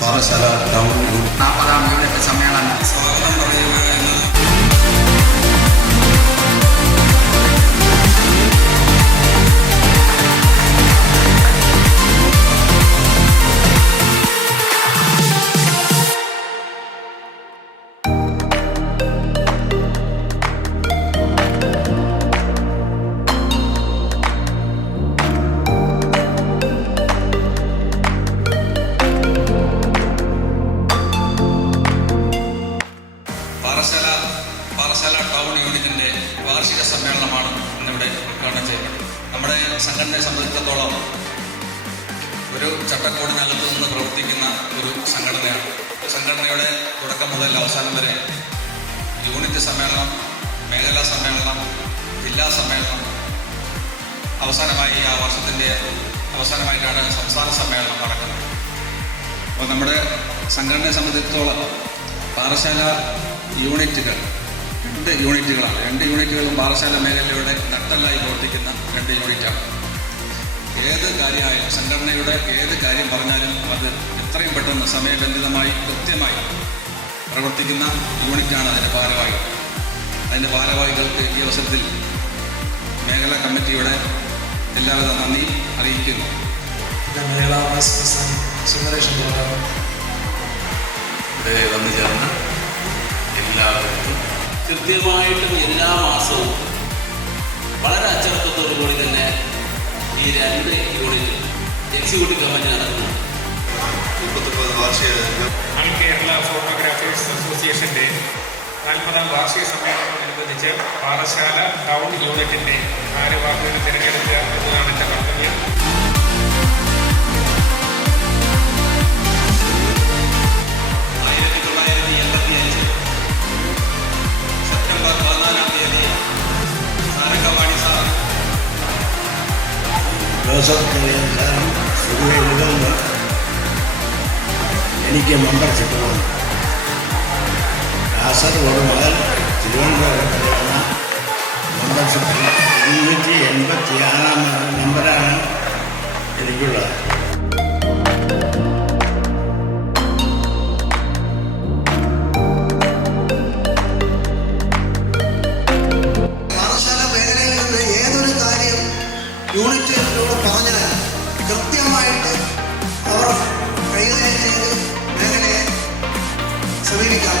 Parassala town 40ാം unit സമ്മേളനം സ്വാഗതം പറയുക എന്ന് പാറശാല ടൗൺ യൂണിറ്റിൻ്റെ വാർഷിക സമ്മേളനമാണ് ഇന്നിവിടെ ഉദ്ഘാടനം ചെയ്യുന്നത്. നമ്മുടെ സംഘടനയെ സംബന്ധിച്ചിടത്തോളം ഒരു ചട്ടക്കൂടിനകത്ത് നിന്ന് പ്രവർത്തിക്കുന്ന ഒരു സംഘടനയാണ്. സംഘടനയുടെ തുടക്കം മുതൽ അവസാനം വരെ യൂണിറ്റ് സമ്മേളനം, മേഖലാ സമ്മേളനം, ജില്ലാ സമ്മേളനം, അവസാനമായി ആ വർഷത്തിൻ്റെ അവസാനമായിട്ടാണ് സംസ്ഥാന സമ്മേളനം നടക്കുന്നത്. അപ്പോൾ നമ്മുടെ സംഘടനയെ സംബന്ധിച്ചിടത്തോളം പാറശാല യൂണിറ്റുകൾ 2 യൂണിറ്റുകളാണ്. 2 യൂണിറ്റുകളും പാറശാല മേഖലയുടെ നട്ടലായി പ്രവർത്തിക്കുന്ന 2 യൂണിറ്റാണ്. ഏത് കാര്യമായാലും സംഘടനയുടെ ഏത് കാര്യം പറഞ്ഞാലും അത് എത്രയും പെട്ടെന്ന് സമയബന്ധിതമായി കൃത്യമായി പ്രവർത്തിക്കുന്ന യൂണിറ്റാണ് അതിൻ്റെ ഭാരവാഹികൾ. അതിൻ്റെ ഭാരവാഹികൾക്ക് ഈ അവസരത്തിൽ മേഖലാ കമ്മിറ്റിയുടെ എല്ലാവിധ നന്ദി അറിയിക്കുന്നു. മേഖലാ വൈസ് പ്രസിഡന്റ് സുന്ദരേഷൻ ഇവിടെ വന്നു ചേർന്ന എല്ലാവർക്കും കൃത്യമായിട്ടും എല്ലാ മാസവും വളരെ അച്ചടക്കത്തോടുകൂടി തന്നെ ഈ 2 യൂണിറ്റ് എക്സിക്യൂട്ടീവ് കമ്മിറ്റി നടക്കുന്നു. 39 വാർഷിക ആൾ കേരള ഫോട്ടോഗ്രാഫേഴ്സ് അസോസിയേഷൻ്റെ 40ാം വാർഷിക സമ്മേളനത്തോടനുബന്ധിച്ച് പാറശാല ടൗൺ യൂണിറ്റിൻ്റെ ഭാരവാഹികളെ തിരഞ്ഞെടുക്കുക എന്നതാണ് എൻ്റെ കർത്തവ്യം. എനിക്ക് മെമ്പർഷിപ്പ് വന്നു. കാസർഗോഡ് മുതൽ തിരുവനന്തപുരം വരെയുള്ള മെമ്പർഷിപ്പ് 286 നമ്പറാണ് എനിക്കുള്ളത്. പാറശാല മേഖലയിൽ നിന്ന് ഏതൊരു കാര്യം യൂണിറ്റുകളിലൂടെ പറഞ്ഞാൽ കൃത്യമായിട്ട് അവർ കൈകാര്യം ചെയ്ത് മേഖലയെ സമീപിക്കാം.